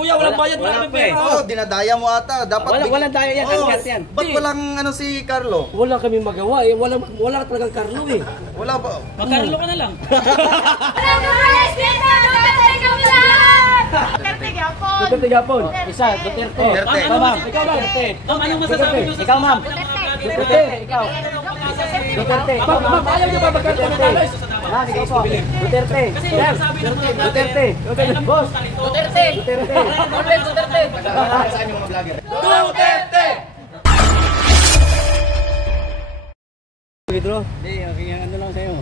kuya, walang bayad, wala kami pera. Oo, dinadaya mo ata. Dapat walang daya yan, angkat yan. Ba't walang ano si Carlo? Wala kami magawa eh, wala talagang Carlo eh. Wala ba? Mag-Carlo ka na lang. Duterte Gapon. Isa, Duterte. Duterte. Ikaw, ma'am. Ikaw, ma'am. Ma'am, anong masasabi nyo sa... Ikaw, ma'am. Duterte, ikaw. Duterte. Ma'am, ayaw niyo ba magkaroon ng Morales? Ma'am, ikaw po. Duterte. Duterte. Boss. Duterte. Duterte. Always Duterte. Saan yung mga vlogger? Duterte! Pedro? Hindi, okay, ano lang sa'yo.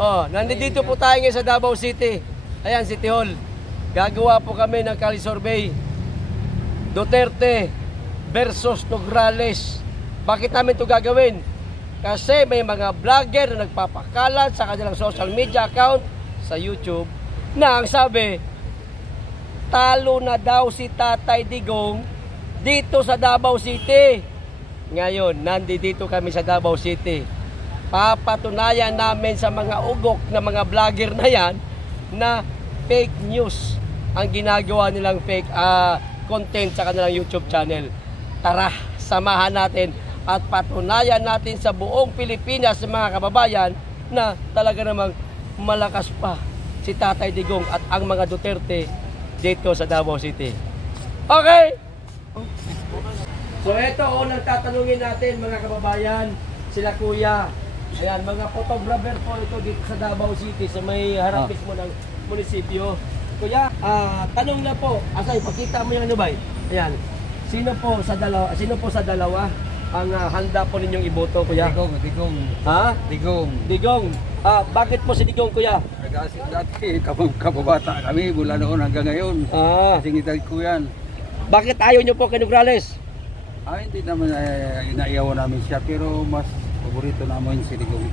Oh, nandito po tayo ngayon sa Davao City. Ayan, City Hall. Gagawa po kami ng Kali Survey. Duterte versus Nograles. Bakit namin ito gagawin? Kasi may mga vlogger na nagpapakalat sa kanilang social media account sa YouTube na ang sabi, talo na daw si Tatay Digong dito sa Davao City. Ngayon, nandito kami sa Davao City. Papatunayan namin sa mga ugok na mga vlogger na yan na fake news ang ginagawa nilang fake content sa kanilang YouTube channel. Tara, samahan natin at patunayan natin sa buong Pilipinas sa mga kababayan na talaga namang malakas pa si Tatay Digong at ang mga Duterte dito sa Davao City. Okay? So ito, unang tatanungin natin mga kababayan, sila kuya. Ayan, mga photographer po ito dito sa Davao City sa may harap mismo ng munisipyo. Kuya, tanong na po, asay, pakita mo yung ano ba? Ayan, sino po sa dalawa ang handa po ninyong iboto, kuya? Digong. Ha? Digong. Digong. Bakit po si Digong, kuya? Nag-aasip dati, kababata kami mula noon hanggang ngayon. Singitag ko yan. Bakit ayaw nyo po kay Nograles? Hindi naman inaiyawan namin siya, pero mas paborito namin si Digong.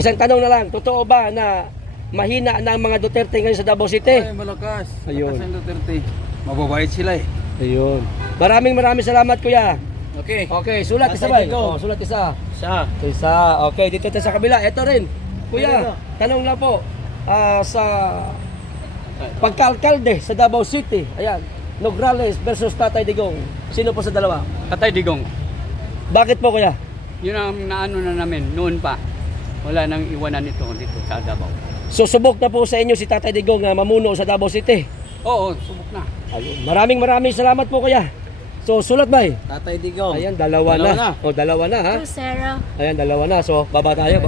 Isang tanong na lang, totoo ba na mahina na ang mga Duterte ngayon sa Davao City? Ay, malakas. Ayun. Malakas ang Duterte. Mababait sila eh. Ayun. Maraming salamat, kuya. Okay. Okay, sulat isa ba? Oh, sulat isa. Isa. Okay, dito tayo sa kabila. Ito rin. Kuya, tanong lang po. Sa pagka-alkalde sa Davao City. Ayan. Nograles versus Tatay Digong. Sino po sa dalawa? Tatay Digong. Bakit po, kuya? Yun ang naano na namin noon pa. Wala nang iwanan ito dito sa Davao. Susubok na po sa inyo si Tatay Digong na mamuno sa Davao City. Oo, subok na. Ayun. Maraming salamat po, kuya. So, sulat ba eh? Tatay Digong. Ayan, dalawa na. O, dalawa na ha? Sarah. Ayan, dalawa na. So, baba tayo.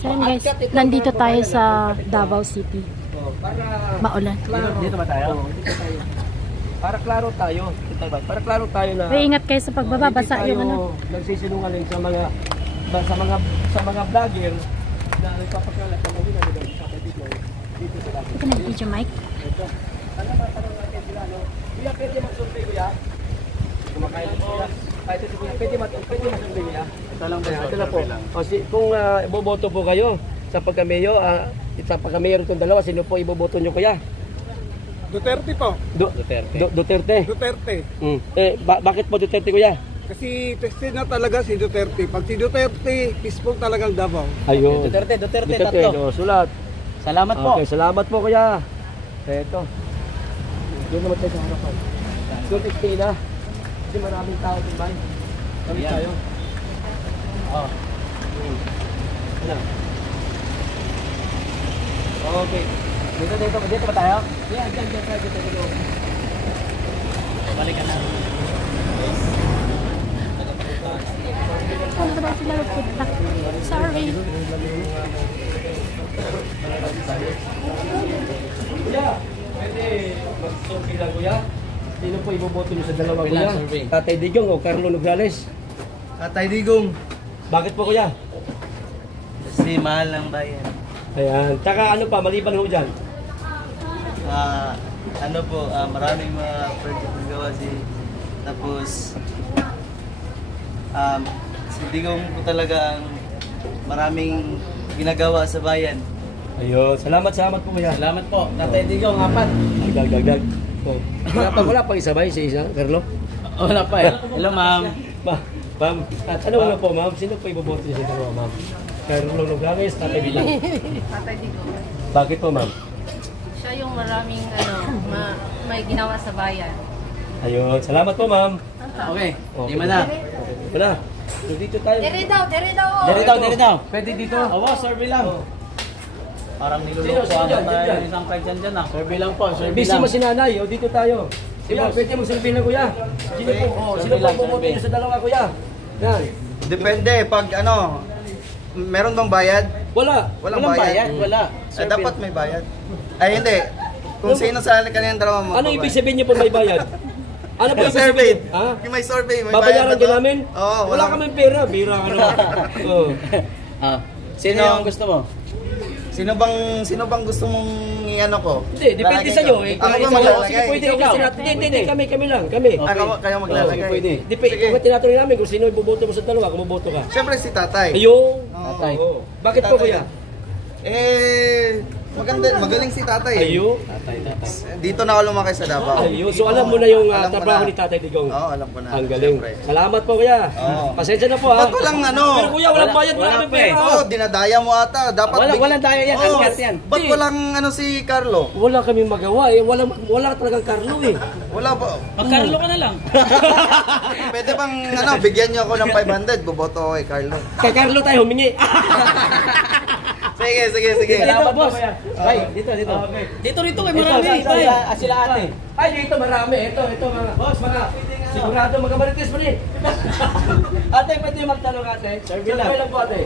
So yun guys, nandito tayo sa Davao City. Maulan. Dito ba tayo? Dito tayo. Para klaro tayo. Para klaro tayo na Pero ingat kayo sa pagbaba, basa yung ano. nagsisinungaling sa mga vlogger na nagpapakalat ng mga dito sa Davao. Ito na video mic. Ito. Tanong natin sila, no? Kuya, pwede mag-survey, kuya? Kumakain po. Ito si kuya, pwede mag-survey, kuya? Ito lang ba? Ito na po. Kung iboboto po kayo sa pagka-mayor, itong dalawa, sino po iboboto nyo, kuya? Duterte po. Duterte. Duterte. Bakit po Duterte, kuya? Kasi tested na talaga si Duterte. Pag si Duterte, peaceful talagang Davao. Ayun. Duterte, tatlo. Sulat. Salamat po. Okay, salamat po, kuya. Ito. Doon naman tayo sa harapan. Doon stay na. Kasi maraming tao din ba? Kami tayo. Ano? Okay. Dito ba tayo? Yeah, dyan tayo. Balikan na. Ano ba sila magpunta? Sorry. Kuya, pwede mag-survey lang, kuya? Sino po iboboto niyo sa dalawa, kuya? Survey. Tatay Digong o Carlo Nograles? Tatay Digong. Bakit po, kuya? Kasi mahal ng bayan. Ayan. Tsaka ano pa, maliban ho dyan? Maraming mga project na gawa tapos si Digong po talaga ang maraming ginagawa sa bayan. Ayun. Salamat po, kuya. Salamat po. Tatay Digong, apat. Dagdag. Oh. Wala pang isabay si Carlo? Wala pa eh. Hello, ma'am. Ma'am, at ano nga po, ma'am? Sino po iboboto niyo sa dalawa, ma'am? Carlo Nograles, Tatay Digong. Tatay Digong. Bakit po, ma'am? Siya yung maraming may ginawa sa bayan. Ayun, salamat po ma'am. Okay, Okay. lima na. Wala. So dito tayo. Dere daw, dere daw. Dere daw. Pwede dito. Awa, survey lang. Parang nilulukuhan tayo ng isang kahit dyan ah. Survey lang po, survey Busy lang. mo si nanay, o dito tayo. Kuya, pwede mo silbi na kuya. Sino po? Sino po bumuti sa dalawa kuya? Yan. Depende, pag ano, meron bang bayad? Wala. Walang bayad. Wala. Dapat may bayad. Ay hindi. Kung sino sa kanyang dalawa mo. Ano ibig sabihin niyo po may bayad? Ano po Yung ibig survey. sabihin? Ha? Yung may survey, may Babayaran bayad ka ba to? namin? Oo, Wala kaming pera. Bira ka naman. Oo. Ah, sino ang gusto mo? Sino bang gusto mong i-ano ko? Hindi, depende Lalagay sa iyo. ko. Eh, Ako kung ba ikaw, sige, maglalagay? pwede ikaw. Hindi, kami lang. Kami. Kayo maglalagay. Pwede. Depende. Sige. Kung tinatanong namin kung sino iboboto mo sa dalawa, kung boboto ka. Siyempre si tatay. Ayun. Tatay. Oo. Bakit po kuya? Magaling si tatay. Ayun. Dito na ako lumaki sa Davao. Ayun. So alam mo na yung Alam ko trabaho na. ni Tatay Digong. Oo, alam ko na. Ang galing. Siyempre. Salamat po kuya. Oo. Pasensya na po ha. Ba't walang ano? Pero kuya, walang bayad, wala wala kaming pa eh. pera. Oo, dinadaya mo ata. Dapat Walang daya yan, Oo. uncut yan. Ba't Di. walang ano si Carlo? Wala kaming magawa eh. Wala talagang Carlo eh. Wala ba? Magkarlo ka na lang. Pwede bang ano, bigyan niyo ako ng 500, boboto ako kay Carlo. Kay Carlo tayo humingi. Sige. Dito, boss. Ay, Dito. Dito kay Ito, marami. ito, sila ate. Ay, dito marami. Ito mga boss, mga sigurado mga marites mo rin. Ate, pwede yung magtanong ate. Survey lang po ate.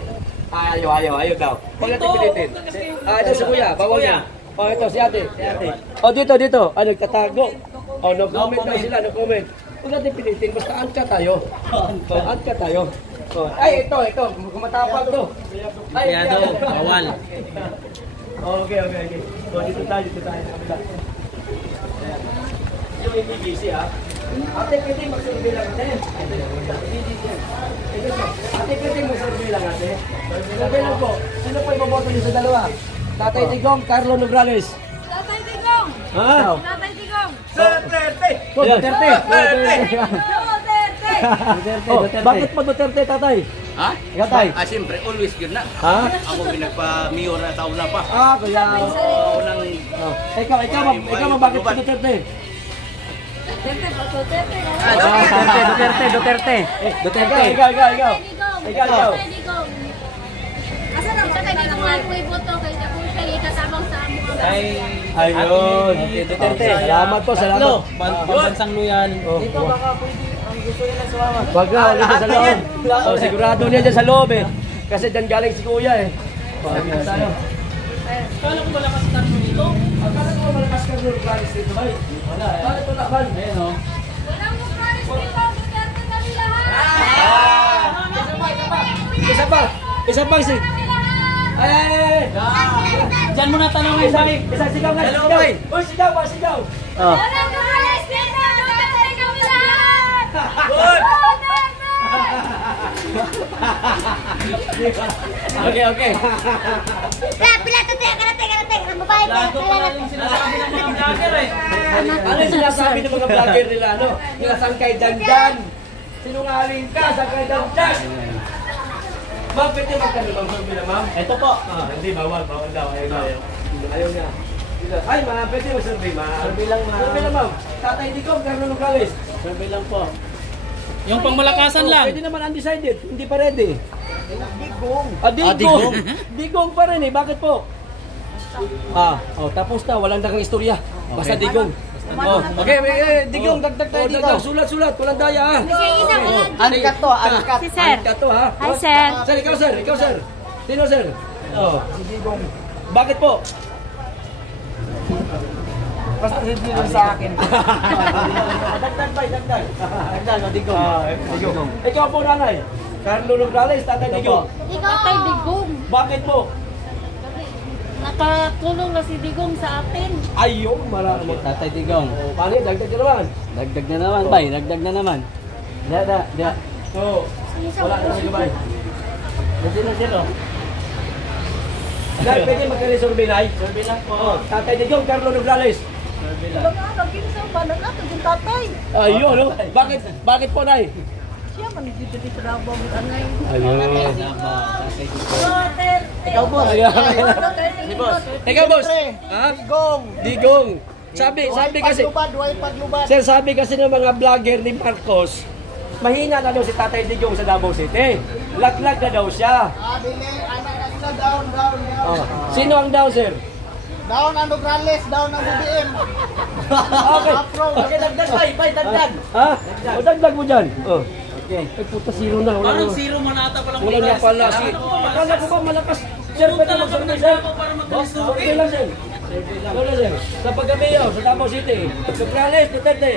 Ayaw daw. Huwag natin pilitin. Ito si kuya, bawal niya. Ito si ate. Dito. Nagtatago. No-comment daw sila, no-comment. Huwag natin pilitin, basta anka tayo. Anka tayo. Ay, ito. Kumatapag to. Ay, bawal. Okay. Dito tayo. Yung MBBC ha. Ate, pwede mag-survey lang ate. Ate, pwede mag-survey lang ate. Survey lang po. Sino po iboboto niyo sa dalawa? Tatay Digong, Carlo Nograles. Tatay Digong! Ha? Tatay Digong! Duterte! Duterte! Bakit po Duterte, tatay? Ha? Ikaw, tay? Siyempre, always yun na. Ha? Ako pinagpa-mayor na sa una pa. Kuya. Unang Ikaw, bakit po Duterte? Duterte! Duterte. Ikaw. Asa na Tatay Digong nga po iboto kay kung siya ikatabang sa amo. Ayun. Duterte. Salamat po. Pambansang loyal. Dito baka pwede ang gusto nila sumama. Wag na, dito sa loob. Sigurado niya dyan sa loob eh. Kasi dyan galing si kuya eh. Kala ko malakas Carlo dito. Akala ko malakas ka ng Paris dito ba? Wala eh. Bakit wala ba? Ayan o. Walang mo Paris dito, Duterte kami lahat! Isa pa si. Ay! Diyan mo na tanongin, Bay. Isa sigaw nga, sigaw. Uy, sigaw. Walang mo Paris dito, Duterte kami lahat! Okay. Pila to karate, mabahay Lahat ko pala yung sinasabi ng mga vlogger eh. Ano yung sinasabi ng mga vlogger nila, ano? Nila saan kay Dandan? Sinungaling ka, saan kay Dandan? Ma'am, pwede magtanong bang survey na, ma'am? Ito po. Hindi, bawal daw. Ayaw niya. Ay, ma'am, pwede mo survey, ma'am. Survey lang, ma'am. Survey lang, ma'am. Tatay Digong, Carlo Nograles. Survey lang po. Yung pangmalakasan lang. Pwede naman undecided, hindi pa ready. Digong. Digong. Digong pa rin eh, bakit po? Tapos na, walang dagang istorya. Basta Digong. Okay, Digong, dagdag tayo dito. Sulat, walang daya ha. Angkat to, angkat. Si Sir. Angkat to ha. Hi, Sir. Sir, ikaw sir. Sino sir? Si Digong. Bakit po? Basta hindi sa akin. Dagdag. Digong. Ikaw po nanay. Carlo Nograles, Tatay Digong. Tatay Digong! Bakit po? Nakatulong na si Digong sa atin. Ayun, marami. Tatay Digong. Paano yun? Dagdag na naman. Dagdag na naman, Bay. Dagdag na naman. Diya. So, wala na si Gabay. Zero. Dahil pwede magka-survey na. Survey lang po. Tatay Digong, Carlo Nograles. Survey lang. Nagkinsa ba na natin yung tatay? Ayun, no? Bakit po, Nay? Siya man dito dito na ba ang anay. Ayun. Tatay Digong. Duterte! Ikaw, boss. Duterte! Ikaw, boss. Ha? Digong. Sabi kasi, sir, sabi kasi ng mga vlogger ni Marcos, mahina na daw si Tatay Digong sa Davao City. Laglag na daw siya. Oh. Sino ang down, sir? Down ang Nograles, down ang BBM. Okay. Okay, dagdag bay, dagdag. Ha? O dagdag mo dyan. Oh. Okay. Ay, puta, zero na. Parang zero manata palang Wala nga pala. Akala ko ba malakas? Sir, pwede mag-survey, sir? Okay lang, sir. Wala, sir. Sa Pagkamayaw, sa Davao City. Nograles, Duterte.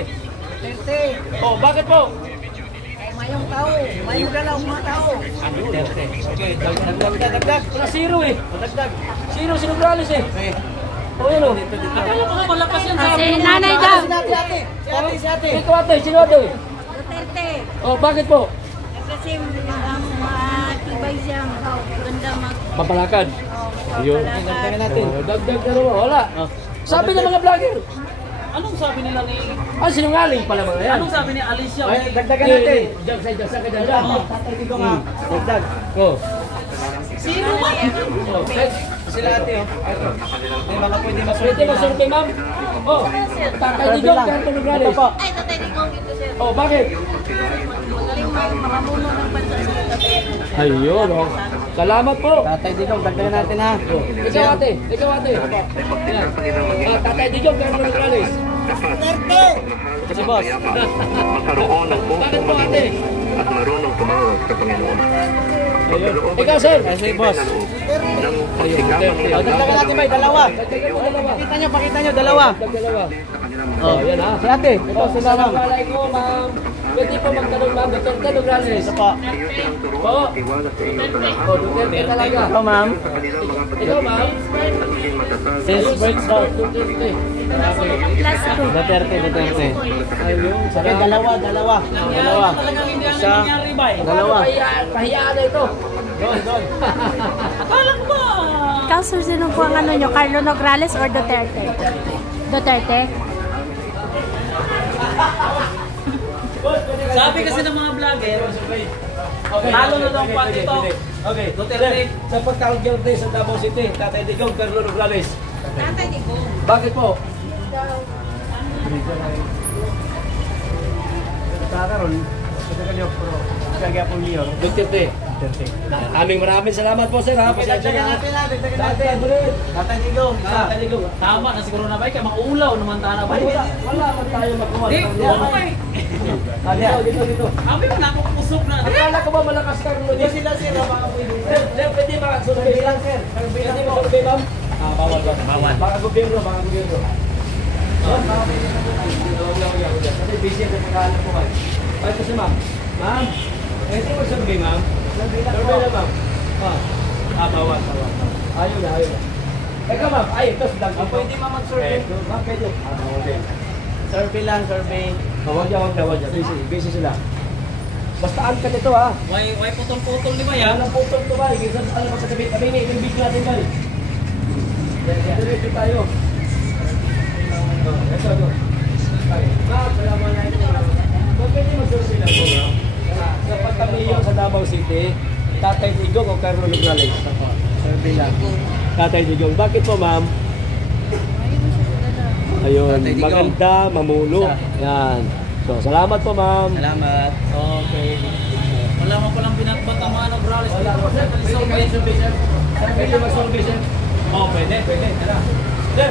Oh, bakit po? Mayong tao, mayong dalaw mga tao. Okay, dagdag. Wala zero eh. Dagdag. Zero si Nograles eh. O yun o. Akala ko nga malakas yan sa Si nanay daw. Si ate. Ito ate, sino ate? Duterte. Oh, bakit po? Kasi matibay siya. Ganda Mapalakad. Ayun. Dagdagan natin. Oh, dagdag na naman. Wala. Sabi ng mga vlogger. Anong sabi nila ni... Sinungaling pala mga yan. Anong sabi ni Alicia? Ay, dagdagan natin. Diyan sa ka dyan. Tatay Digong nga. Dagdag. Oh. Sino ba? Oh. Sila ate, oh. Hindi baka pwede Pwede mag-survey, ma'am? Oh. Tatay Digong, Carlo Nograles. Ay, Tatay Digong ito, sir. Oh, bakit? Magaling makamuno ng bansa sa Tatay. Ayun, oh. Salamat po. Tatay Digong, dagdagan natin ha. Ikaw ate. Ayan. Tatay Digong, Carlo Nograles. Kasi boss. Magkaroon ng Bakit po ate? at marunong tumawag sa Panginoon. Ayun. Ikaw, sir. Kasi boss. Ng pagsigaman Oh, dagdagan natin ba? Dalawa. Dagdagan mo dalawa. Pakita nyo, dalawa. Dalawa. sa kanilang Oh, yan ha. Si ate. Ito, Oh, sila lang. Walay ko, ma'am. Pwede po magtanong, ma'am. Duterte Nograles. Ito po. iyo silang turuan Po. at iwala sa iyo sa lahat. Oh, Duterte talaga. Ito, ma'am. Sa kanilang mga Ikaw, ma'am. pagiging matatag Since birth daw. Duterte. Class 2. Duterte. Ayun. Okay, dalawa. Talagang hindi ang Isa. nangyari ba? Dalawa. Pahiyaan na ito. Doon. Akala ko ba? Ikaw, sir, sino po ang ano nyo? Carlo Nograles or Duterte? Duterte? Sabi kasi ng mga vlogger, talo na daw pa dito. Okay. Duterte. Sa pagkakagirte sa Davao City, Tatay Digong, Carlo Nograles. Tatay Digong. Bakit po? Duterte. Maraming salamat po, sir. Ha? Pasensya na. Tatay Digong. Tatay Digong. Tama na siguro na ba? Kaya maulaw naman tayo na ba? Wala man tayo makuha. Di, okay. Dito. Abi mo nakapusok na. Akala ko ba malakas ka rin? Hindi sila mga pwede. Sir, pwede makasurvey lang, sir. Pwede makasurvey, ma'am? Bawal. Baka gobyerno. Kasi busy na pagkakalap po kayo. Ay, kasi ma'am. Ma'am, pwede mag-survey, ma'am? Survey na, ma'am. Bawal. Ayun na. Ikaw, ma'am. Ay, ito sa dagdag. Pwede ma'am mag-survey. Ma'am, pwede. Bawal din. Survey lang, survey. Huwag niya. Busy sila. Basta angkat ito, ha? Why putol-putol di ba yan? Alam po ito ba? Alam mo sa tabi. Tabi, may video natin ba? Diretso tayo. Ito. Ma'am, salamat na ito. Pwede mag-survey lang po, ma'am. Sa pagkamayaw sa Davao City, Tatay Digong o Carlo Nograles? Survey lang. Tatay Digong. Bakit po, ma'am? Ayun, maganda, mamulo. Yan. So, salamat po, ma'am. Salamat. Okay. Wala mo palang binatbat ang mga Nograles. Wala po, sir. Pwede kayo survey, sir. Pwede mag-survey, sir. Oh, pwede. Tara. Sir,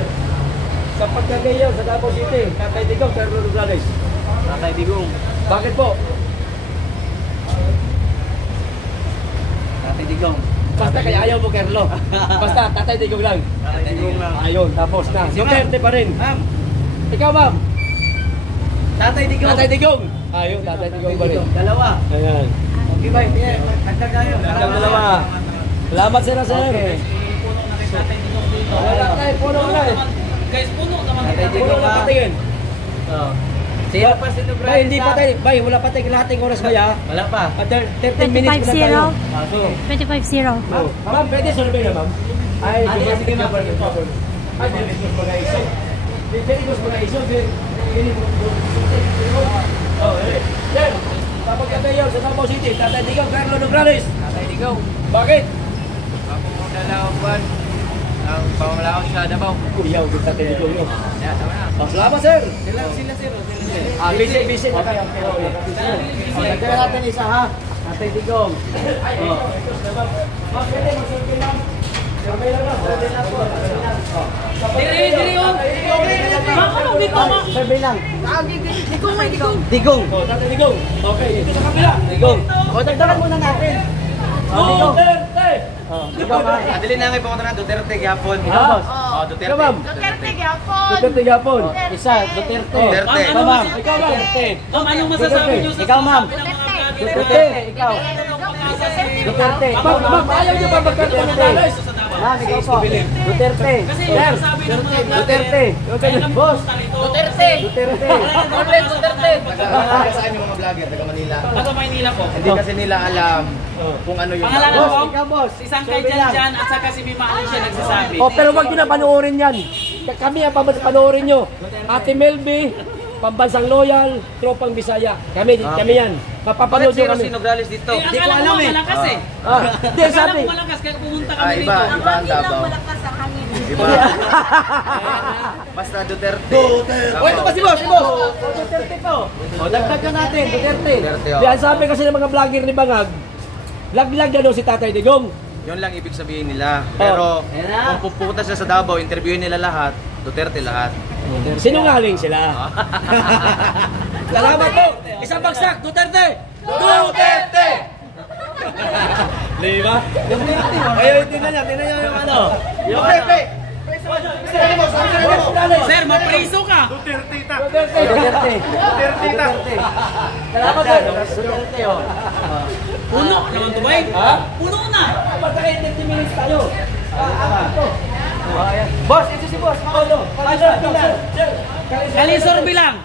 sa pagkagayaw sa Davao City, Tatay Digong, Carlo Nograles. Tatay Digong. Bakit po? Tatay Digong. Basta kaya ayaw mo, Carlo. Basta, Tatay Digong lang. Tatay Digong lang. Ayun, tapos na. Duterte pa rin. Ma'am. Ikaw, ma'am. Tatay Digong. Tatay Digong. Ayun, Tatay Digong pa rin. Dalawa. Ayan. Okay ba? Dagdag tayo. Dalawa. Salamat, sir. Okay. Puno na kay Tatay Digong dito. Wala tayo, puno na eh. Guys, puno naman Tatay kita. Puno na patingin. Sino pa si Nograles? Bay, hindi pa tayo. Bay, wala pa tayo kalahating oras ba ya? Wala pa. 13 minutes na tayo. 25-0. Ma'am, pwede survey na, ma'am? Ay, sige, ma'am. Ay, delitos mga iso. Delitos mga iso. Oh, Sir, kapag katayaw sa Davao City, Tatay Digong, Carlo Nograles. Tatay Digong. Bakit? Ako muna lang, Juan. ang pamamalakot sa Davao. Kuyaw, kita telekom nyo. Yan, tama na. Salamat, sir. Sila, sir. Busy na kayo. Okay, kaya natin isa, ha? Ate Digong. Diri, oh. Sabi lang. Digong. Ate Digong. Okay, ito sa kabila. Digong. O, dagdagan muna natin. Digong. Digong, ha? Adili na ngayon pumunta na Duterte gihapon. Boss. Oh, Duterte. Ikaw, ma'am. Duterte gapon. Duterte gapon. Isa, Duterte. Duterte. Ikaw, ma'am. Ikaw, ma'am. Ma'am, anong masasabi niyo sa Ikaw, ma'am. Duterte, ikaw. Duterte. Ma'am, ayaw niyo ba magkaroon ng dollars? Ma'am, ikaw po. Duterte. Sir, Duterte. Boss. Duterte. Duterte. Saan yung mga vlogger, taga Manila? Taga Maynila po. Hindi kasi nila alam kung ano yung... Pangalanan Boss, po, ikaw, boss. si Sangkay Janjan at saka si Mima Alin siya nagsasabi. Oh, pero wag niyo na panoorin yan. Kami ang panoorin niyo. Ate Melby, Pambansang Loyal, Tropang Bisaya. Kami yan. Mapapanood niyo kami. Nograles dito. Hindi ko alam eh. Malakas eh. Hindi, Akala sabi. ko malakas kaya pumunta kami Iba, dito. iba ang Davao. Malakas ang hangin. Iba. Basta Duterte. O, ito pa si boss, Duterte po. O, dagdagan natin, Duterte. Duterte, oh. Kaya sabi kasi ng mga vlogger ni Bangag, laglag na daw si Tatay Digong. Yun lang ibig sabihin nila. Pero kung pupunta sila sa Davao, interviewin nila lahat, Duterte lahat. Sinungaling sila. Salamat po. Isang bagsak, Duterte! Duterte! Lima? Ayun, tingnan niya yung ano. Yung Pepe! Sir, mapriso ka. Duterte. Salamat sir. Duterte, oh. Puno naman Dubai. Ha? Puno na. Patay 30 minutes tayo. Boss, ito si boss. Ano? Kalisor bilang.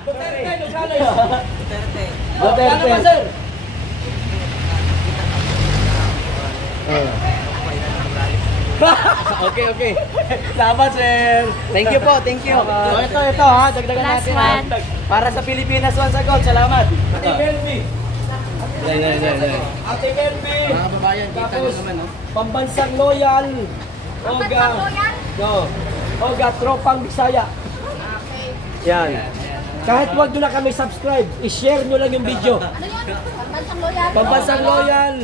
Duterte. Sir. Okay. Salamat, sir. Thank you po, thank you. So, ito ha, dagdagan Last natin. one. Para sa Pilipinas, one sagot. Salamat. Ate Melby. Ate Melby. Mga kababayan, kita nyo naman, no? Pambansang Loyal. Pambansang Loyal? Oga, Tropang Bisaya. Yan. Kahit wag nyo na kami subscribe, i-share nyo lang yung video. Ano yun? Pambansang Loyal? Pambansang Loyal.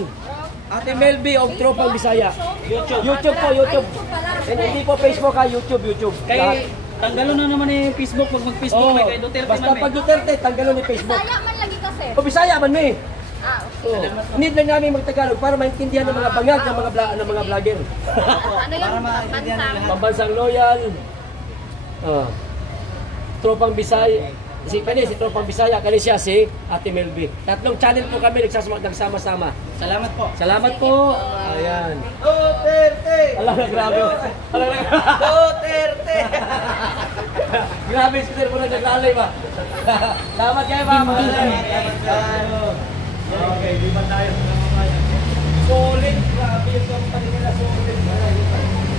Ate Melby of Tropang Bisaya. YouTube po, YouTube. Hindi po Facebook ha, YouTube. Lahat. Kay tanggalon na naman yung Facebook pag mag-Facebook may kay Duterte Basta man pag Duterte, tanggalon ni Facebook. Bisaya man lagi kasi. O Bisaya man may. Okay. Need lang namin magtagalog para maintindihan ng mga bangag ng mga vlogger. Ano yun? Pambansang. Pambansang Loyal. Tropang Bisaya. Si Tropang Bisaya, kani siya si Ate Melby. Tatlong channel po kami nagsama-sama. Salamat po. Salamat po. Ayan. Duterte! Alam na grabe. Duterte! Grabe si Sir po na naglalay ba? Salamat kayo ma'am. Okay, di ba tayo? Solid. Grabe yung company nila. Solid.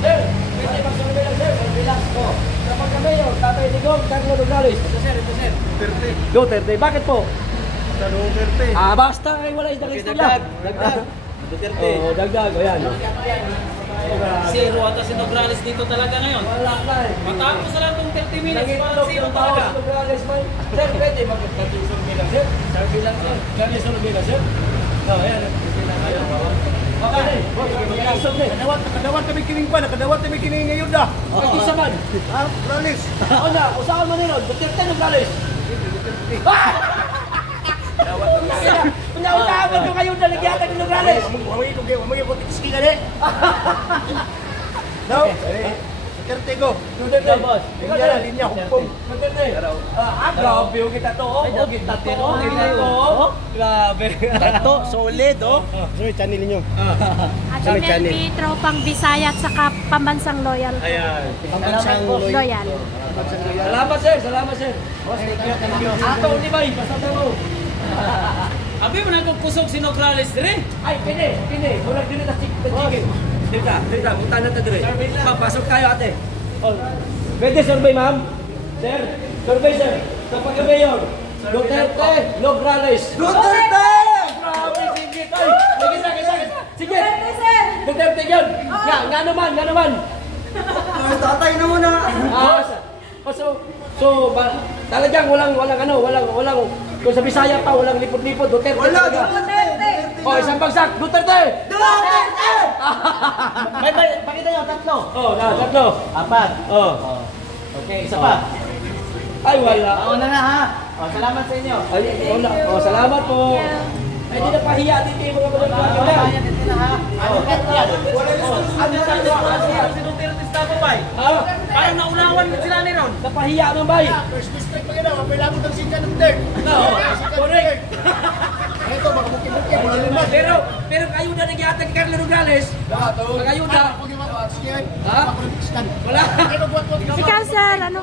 Sir, pwede magsulong lang sir. Relax po. Kapag kami yun, Tatay Digong, Carlo Nograles. Ito sir. Duterte. Duterte. Bakit po? Sa Duterte. Basta ay wala itang istorya. Dagdag. Duterte. Oo, dagdag. Ayan. Zero ata si Nograles dito talaga ngayon. Wala na eh. Matapos na lang itong 30 minutes para Nangitlog zero yung tao talaga. sa Nograles man. Sir, pwede magkatisulong bilang sir. Sabi lang sir. Katisulong bilang sir. Ayan. Okay. Kadawat kami kining pa, nakadawat kami kining ngayon na. Ito sa man. Lalis. Ako na, usahan mo nila. Duterte Nograles. Pinaunahan ko kayo na nagyatan ng Nograles. Mamay ko tiski na rin. No? Duterte ko. Duterte. Linya na, linya, hukpong. Duterte. Grabe yung kita to. Kita to. Grabe. Tato, solid, oh. Sorry, channel ninyo. Ate Melby, Tropang Bisaya at saka Pambansang Loyal. Ayan. Pambansang Loyal. Salamat sir, salamat sir. Thank you. Ako ni Bay, basta mo. Abi mo nagkusog si Nograles dire. Ay, pini. Murag din na chicken. Dito, punta na ta dire. Papasok tayo ate. Oh. Pwede survey ma'am? Sir, survey sir. Sa pagka-mayor, Duterte, Nograles. Duterte! Grabe, sige tayo. Sige. Duterte yun. Nga naman. Tatay na muna. Talagang walang kung sa Bisaya pa, walang lipot-lipot, Duterte. Wala, Duterte. O, isang bagsak, Duterte! Duterte! May, pakita nyo, tatlo. Tatlo. Apat. Okay, isa pa. Ay, wala. Una na ha. Salamat sa inyo. Ay, wala. Salamat po. Ay, di na pahiya dito yung mga Kaya dito na ha. Parang naunawan sila ni Ron. Napahiya ng bay. First district pa gina, mapilabot ang sinja ng third. Correct. Ito, baka bukin-bukin. Pero kayo na nagyatag Carlo Nograles. Magayuda. Ha? Wala. Ikaw, sir, ano?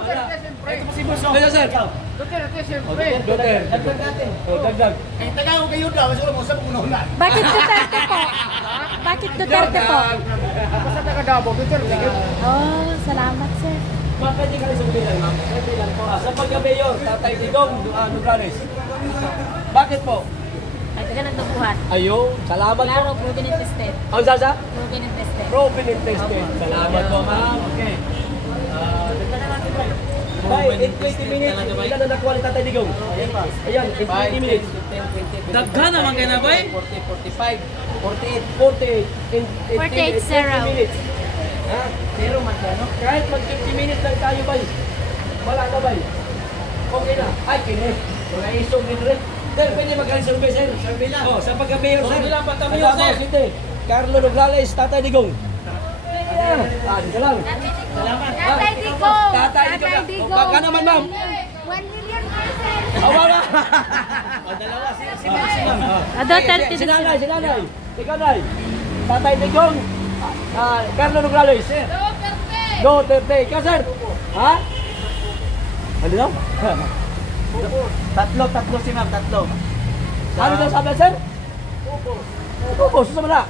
Kaya sir. Duterte, siyempre. Duterte. Dagdag natin. Dagdag. Eh, taga ko kayo daw, kasi mo sa una-una. Bakit Duterte po? Bakit Duterte po? Basta taga Davao, Duterte. Oh, salamat, sir. Ma'am, pwede ka rin sabihin lang, ma'am. Pwede lang po. Sa pagka-mayor, Tatay Digong Nograles. Bakit po? Ay, taga nagtabuhat. Ayun, salamat Klaro, po. proven and tested. Ang sasa? Proven and tested. Proven and tested. Salamat po, ma'am. Okay. Bay, in 20 minutes, ilan na nakuha ni Tatay Digong? Ayan, in 20 minutes. Daghan naman kayo na, bay? 45, 48. 48. In 48, 20 minutes. Ha? Zero man siya, no? Kahit mag 50 minutes lang tayo, bay. Wala na, bay. Okay na. Ay, kini. Mga isong din rin. Sir, pwede magaling survey, sir. Survey lang. Oh, sa pagka-mayor, sir. Survey lang, pagka-mayor, Sa Davao sir. City. Carlo Nograles, Tatay Digong. Dito lang. Salamat. Tatay Digong! Tatay Digong. Baka naman, ma'am. 1 million pesos! Wala. Dalawa, si ma'am. Duterte. Si nanay, si nanay. Ikaw, nay. Tatay Digong. Carlo Nograles, sir. Duterte. Ikaw, sir. Ha? Ano daw? Tatlo si ma'am, tatlo. Ano daw sabi, sir? Opo, susama na.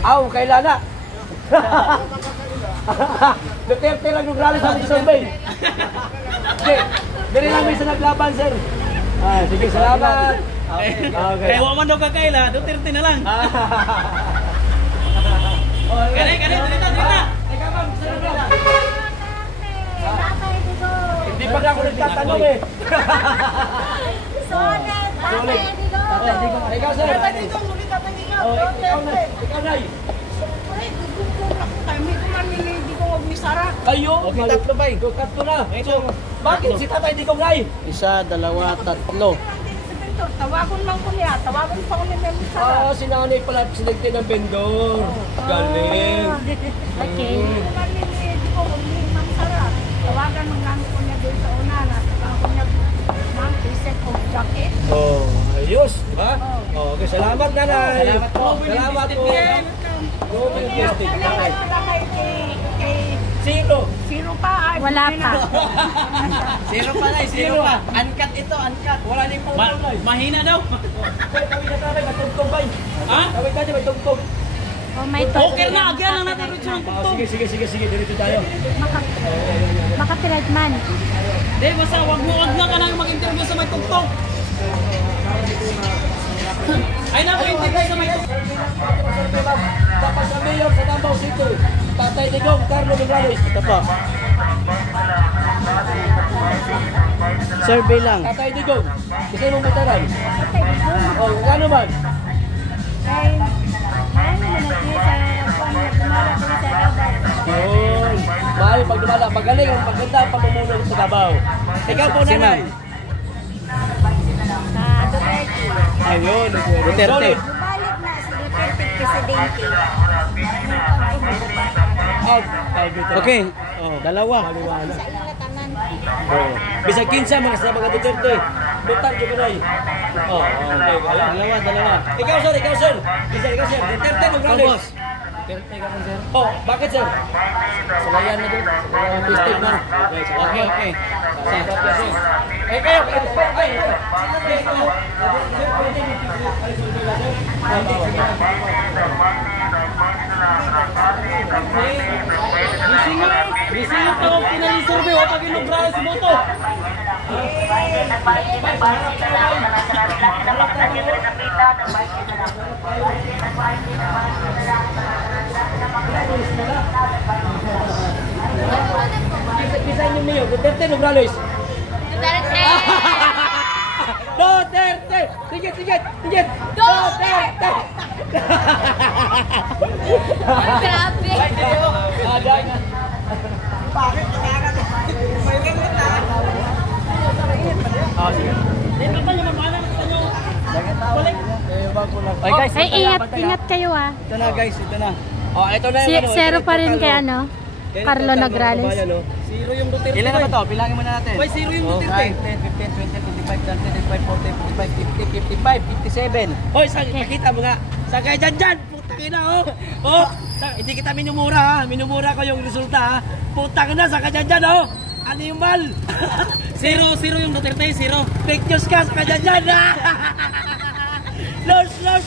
Aw, kailan na? Duterte lang Nograles sa survey. Okay, dali lang may sa naglaban, sir. Sige, salamat. Okay. Kaya waman daw kakaila, Duterte na lang. Kani, dito. Teka, ma'am, sir, ma'am. Tatay Digong! Hindi pa na ako nagtatanong eh. Sonet! Tatay Digong! Ikaw, sir. Tatay Digong! Uli Tatay Digong! Oh, ikaw, nay. Ayo, Okay, tatlo ba? Tatlo na. So, bakit si Tatay Digong, nay? Isa, dalawa, tatlo. Tawagon lang ko niya. Tawagon pa ko ni Mem Sara. Si nanay pala sinagti ng vendor. Galing. Okay. Tawagan ng lang ko niya doon sa una. Natawa ko niya, ma'am, reset of jacket. Oh, ayos, di ba? Oh, okay, salamat nanay. Salamat po. Salamat po. Robin Testing. Zero Zero. pa. Wala pa. Zero pa na, zero pa. Uncut ito, uncut. Wala ni po. Mahina daw. Kawit na tayo, may tugtog ba? Ha? Kawit na tayo, may tugtog. Oh, may Okay na, agyan lang natin rin yung Oh, sige, dito tayo. Makapilag man. Di, basta wag na ka nang mag-interview sa may tugtog. Ay na, mag-interview sa may tugtog. Dapat sa mayor sa Davao City. Tatay Digong, Carlo Nograles. Ito po. Survey lang. Tatay Digong. Gusto mong mataray? Oh, ano man? Kay, Yun. Mahal pag dumala. Magaling ang maganda ang pamumuno sa Davao. Ikaw po, nanay. Ayun. Duterte. Bumalik na si Duterte Presidente. Okay, dalawa. Maliwanag. Sa ilang latanan. Oh. Bisag kinsa mga sa mga Duterte. Butar jud kanay. Oh, okay. Dalawa. Ikaw sir. Ikaw sir. Duterte Nograles. Duterte ka man, sir. Oh, bakit sir? Salayan na doon. Pistig na. Okay. Kayo. Busy yung tawag pinali-survey o pag inubrahe si Boto. Thank you. Kisa niyo niyo, Duterte Nograles. Duterte! Duterte! Tigit, tigit, tigit! Duterte! Grabe! Ay guys, Ay, ingat, ingat kayo ah. Ito na guys, ito na. oh, ito na yung ano, Zero ito pa rin yung kay talo. ano, Yan yung Carlo talo, Nograles. kabayan, no? Zero yung Duterte. Ilan na ba to? Bilangin muna natin. Why zero yung Duterte? 5, 10, 15, 20, 25, 30, 35, 40, 50, 55, 57. Hoy, pakita mo nga. Saan kayo dyan? Putang ina, oh. Oh, hindi kita minumura, ha. Minumura ko yung resulta, ha. Putang ina, saan kayo dyan, oh. Animal. Zero yung Duterte, zero. Fake news ka, saan kayo dyan, ha. Lors, lors.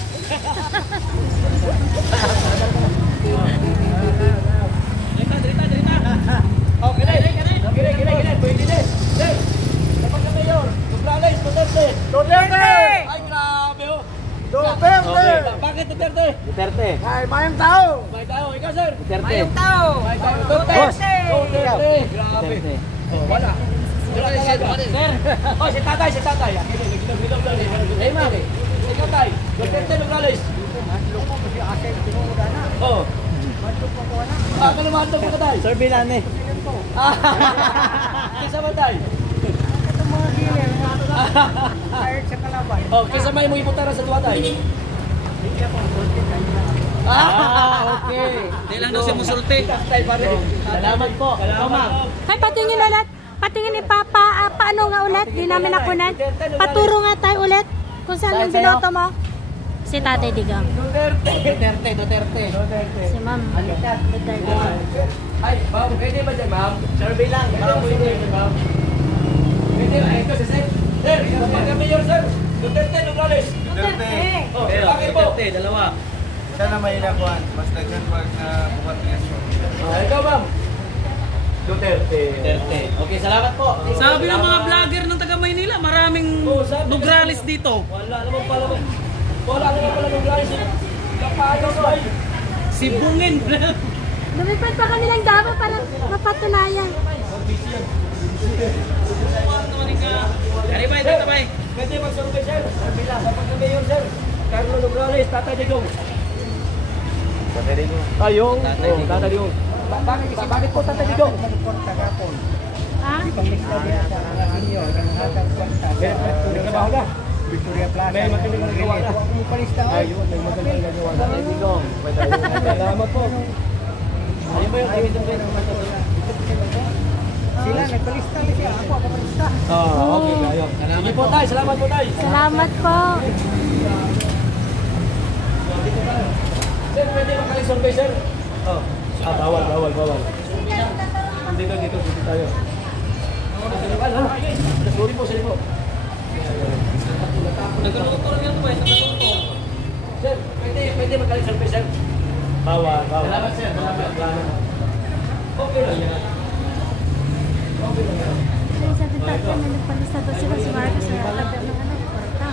Oh, kini. Pwede din. Sir, dapat na mayor. Nograles, Duterte. Duterte! Ay, grabe, oh. Duterte! Okay. Bakit Duterte? Duterte. Ay, mayang tao. May tao, ikaw, sir. Duterte. May tao. Duterte! Duterte! Grabe. Oh, wala. Sir. Oh, si tatay. Nagilog daw ni. Hey, ma'am. Ikaw, tay. Duterte, Nograles. Oh. Kalamahan daw ka, tay. Sir Bilane. Kisa ba, tay? Oh, kisa may mo ibutara sa tuwa, tay. Okay. Hindi lang daw siya musulti. Tay pa rin. Salamat po. Salamat. Ay, patingin ulit. Patingin ni Papa, paano nga ulit? Di namin nakunan. Paturo nga tayo ulit kung saan yung binoto mo. Si Tatay Digong. Duterte. Si Ma'am. Duterte. Ay, ma'am, pwede ba dyan, ma'am? Survey lang. Ma'am, pwede ba, ma'am? Pwede ba? Ito si Sir. Sir, ito pa kami yun, sir. Duterte, Nograles. Duterte. Oh, bakit po? Duterte, dalawa. Sana may nakuhan. Mas nagkanwag na bukat niya. Ikaw, ma'am. Duterte. Okay, salamat po. Sabi ng mga vlogger ng taga Maynila, maraming Nograles dito. Wala naman pala. Wala naman pala Nograles. Kapayos, ay. Si Bungin. Lumipad pa kami ng Davao para mapatunayan. Karibay, tatabay. Pwede mag-survey, sir. Survey lang. Dapat kami yun, sir. Carlo Nograles, Tatay Digong. Tatay Digong. Ayong. Tatay Digong. Bakit po Tatay Digong? Ha? Trabaho na. Victoria Plaza. May magaling na gawa na. Ayun, may magaling na gawa na. Tatay Digong. Salamat po. Ayun ba yung evidence ba yung Sila, nagpalista na siya. Ako palista. okay, ayun. Sige po tayo, salamat po tayo. Salamat po. Sir, pwede makalik-survey, sir? Oh. Bawal. Dito tayo. Sorry po. Nagkaroon yan po eh. Sir, pwede makalik-survey, sir? Bawal. Salamat, sir. Okay lang yan. Sa Duterte, may nagpalista daw sila si Marcos sa tabi ng ano, kwarta.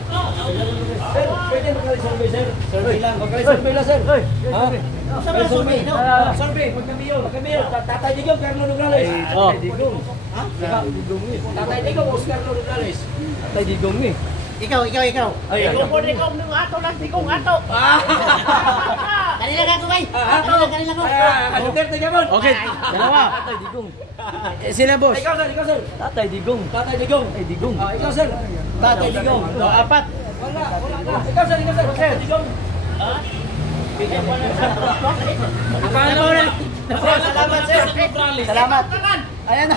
Sir, pwede makalik-survey, sir? Survey lang. Makalik-survey lang, sir. Survey. Survey. Pagkamiyon. Tatay Digong, Carlo Nograles. Tatay Digong. Ha? Tatay Digong, Oscar Nograles. Tatay Digong eh. Ikaw. Ay, Ikaw po, ikaw ng ato lang, Digong ato. Kanila na ako, bay. Kanila ko. Duterte ka mo. Okay, dalawa. Tatay Digong. Sila boss. Ikaw, sir. Tatay Digong. Ay, Digong. Ikaw, sir. Tatay Digong. Apat. Wala na. Ikaw, sir. Tatay Digong. Akala mo na. Salamat, sir. Salamat. Ayan na.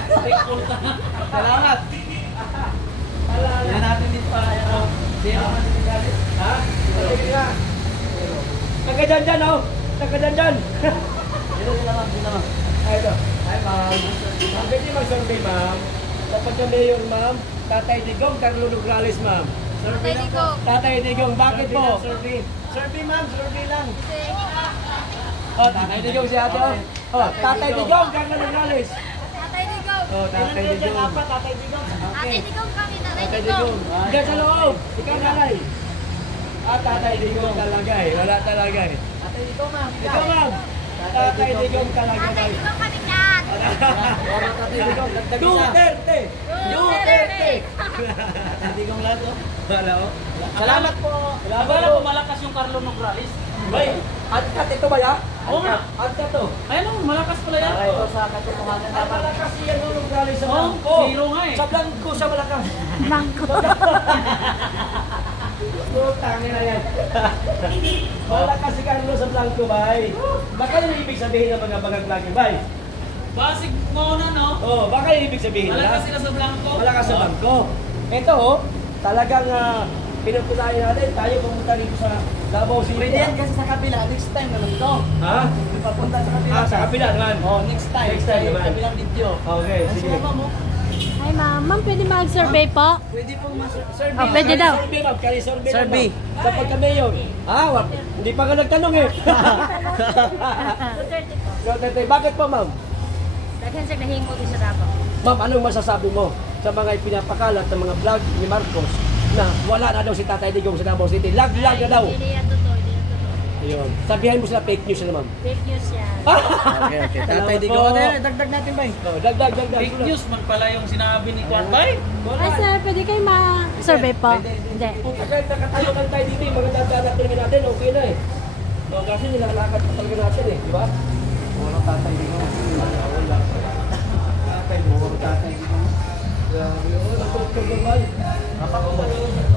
Salamat. Yan natin dito pa. Ha? Nagkadyan, oh. Nagkadyan. Ay, ito. Ay, ma'am. Ma'am, pwede mag-survey, ma'am. Dapat na mayor, ma'am. Tatay Digong, Carlo Nograles, ma'am. Tatay Digong. Tatay Digong, bakit po? Survey ma'am, survey lang. Oh, Tatay Digong si ate, oh. Oh, Tatay Digong, Carlo Nograles. Tatay Digong. Oh, Tatay Digong. Tatay Digong kami na rin. Tatay Digong. Diyan sa loob. Ikaw nanay. Tatay Digong talaga eh. Wala talaga eh. Tatay Digong, ma'am. Ikaw ma'am. Tatay Digong talaga. Tatay Digong kami dyan. Tatay Digong, dagdag isa. Duterte! Duterte! Tatay Digong lahat, oh. Wala oh. Salamat po. Akala ko malakas yung Carlo Nograles. Bay, at ito ba ya? Oo nga. At to. Ayun mo, malakas pala yan. Para ito sa katotohanan Ang dapat. malakas siya nung galing sa Oo, bangko. zero nga eh. Sa bangko siya malakas. Bangko. Tangin na yan. Malakas si Carlo sa bangko, bay. Baka yung ibig sabihin ng mga vlogger, bay. Basig mo na, no? Oh, baka yung ibig sabihin Malakas nila. sila sa blanco. Malakas sa bangko. Ito oh, talagang pinupunayan natin. Tayo pumunta dito sa Davao City. Pwede yan kasi sa kabila. Next time naman to. Ha? Papunta sa kabila. Sa kabila naman. Oh, next time. Next time naman. Kabilang video. Okay, sige. Ay, ma'am. Ma'am, pwede mag-survey po? Pwede pong survey. Oh, pwede daw. Survey, ma'am. Kali survey. Survey. Sa pagka-mayor. Hindi pa ka nagtanong eh. Duterte. Bakit po, ma'am? Daghan sa nahingog sa Davao. Ma'am, anong masasabi mo sa mga ipinapakalat ng mga vlog ni Marcos na wala na daw si Tatay Digong sa Davao City? Lag-lag na daw. Hindi yan totoo, hindi yan totoo. Ayun. Sabihin mo sila fake news na, ma'am. Fake news yan. Okay, okay. Tatay Digong. Ano yan? Dagdag natin ba? Oh, dagdag. Fake news man pala yung sinabi ni Kwan Bay. Ay, sir, pwede kayo ma-survey po? Hindi. Kahit nakatayo lang tayo dito, mga dadaan natin, okay na eh. No, kasi nilalakad pa talaga natin eh, di ba? Walang Tatay Digong. Wala. Tatay Digong. Grabe, oh, napagkagumal.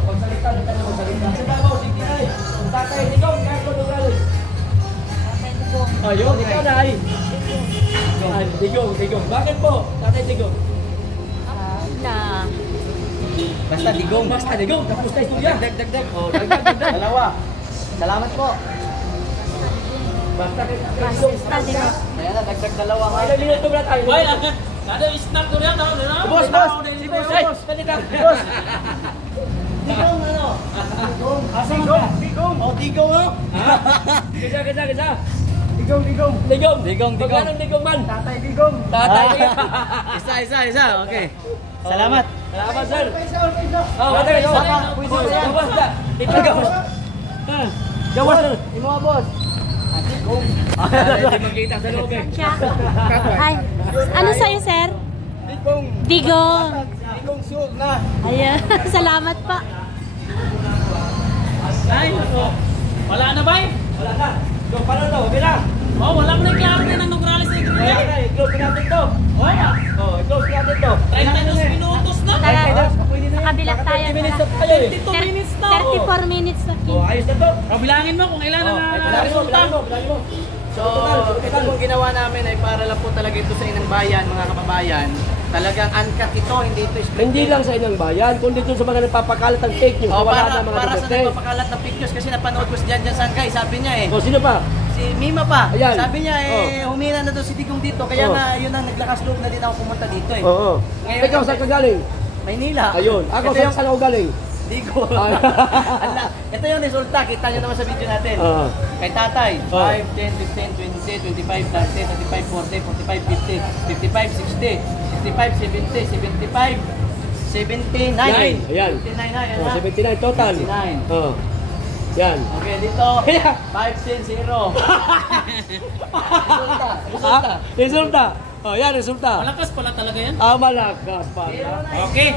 Magsalita na tayo, magsalita. Sa Davao City ay, Tatay Digong, Carlo Nograles. Tatay Digong. Ayun, ikaw na ay. Digong. Bakit po, Tatay Digong? Basta Digong. Basta Digong, tapos na istorya. Dagdag. Oh, dagdag. Dalawa. Salamat po. Basta Basta Digong. Ayan na, dagdag dalawa nga. Ilang minuto na tayo? Bay, kada snack ko yan, no? Boss! Si boss! Ay! Kanita! Boss! Digong ano? Digong! Oh, Digong oh. Kisa! Digong. Magkano Digong man? Tatay Digong. Tatay Digong! Isa. Okay. Salamat. Salamat, sir! Isa. Oh, matay! Pwede ba yan? Gawas na! Ikaw gawas! Gawas na! Imo nga, boss. Hindi magkita sa loob eh. Siya. Ay, ano sa'yo, sir? Digong. Digong suot na. Ayan. Salamat po. Ay, ako. Wala na, Bay? Wala na! So, paano to? Okay na? Oh, wala mo na yung clarity ng Nograles sa Wala Igreja. na! I-close natin to! Oh, i-close natin to! 32 minutos na. Sa kabila tayo. 30 minutes na tayo eh! 32 minutes na. 34 minutes na. Oh, ayos na to! Oh, bilangin mo kung ilan Oh, na resulta. bilangin mo! So, ito pong ginawa namin ay para lang po talaga ito sa inang bayan, mga kababayan. Talagang uncut ito, hindi ito scripted. Hindi lang sa inyong bayan, kundi dun sa mga nagpapakalat ng fake news. Oh, Wala para, na mga para sa Duterte. nagpapakalat ng pictures kasi napanood ko si Jan Sangkay, sabi niya eh. O, sino pa? Si Mima pa, Ayan. sabi niya humina na daw si Digong dito, kaya Oh. nga yun ang naglakas loob na din ako pumunta dito eh. Oo. Ngayon- Ikaw saan ka galing? Maynila. Ayun. Ako ito yung, saan ako galing? Digong. Ah. Ito yung resulta, kita nyo naman sa video natin. Oo. Kay tatay, Oh. 5, 10, 15, 20, 25, 30, 35, 40, 45, 50, 55, 60, 65, 70, 75, 79. Ayan. 79 na, yan Oh, na. 79 total. 79. Oh. Yan. Okay, dito. 5, 10, 0. Resulta. Resulta. Oh, yan, resulta. Malakas pala talaga yan. Malakas pa. Okay.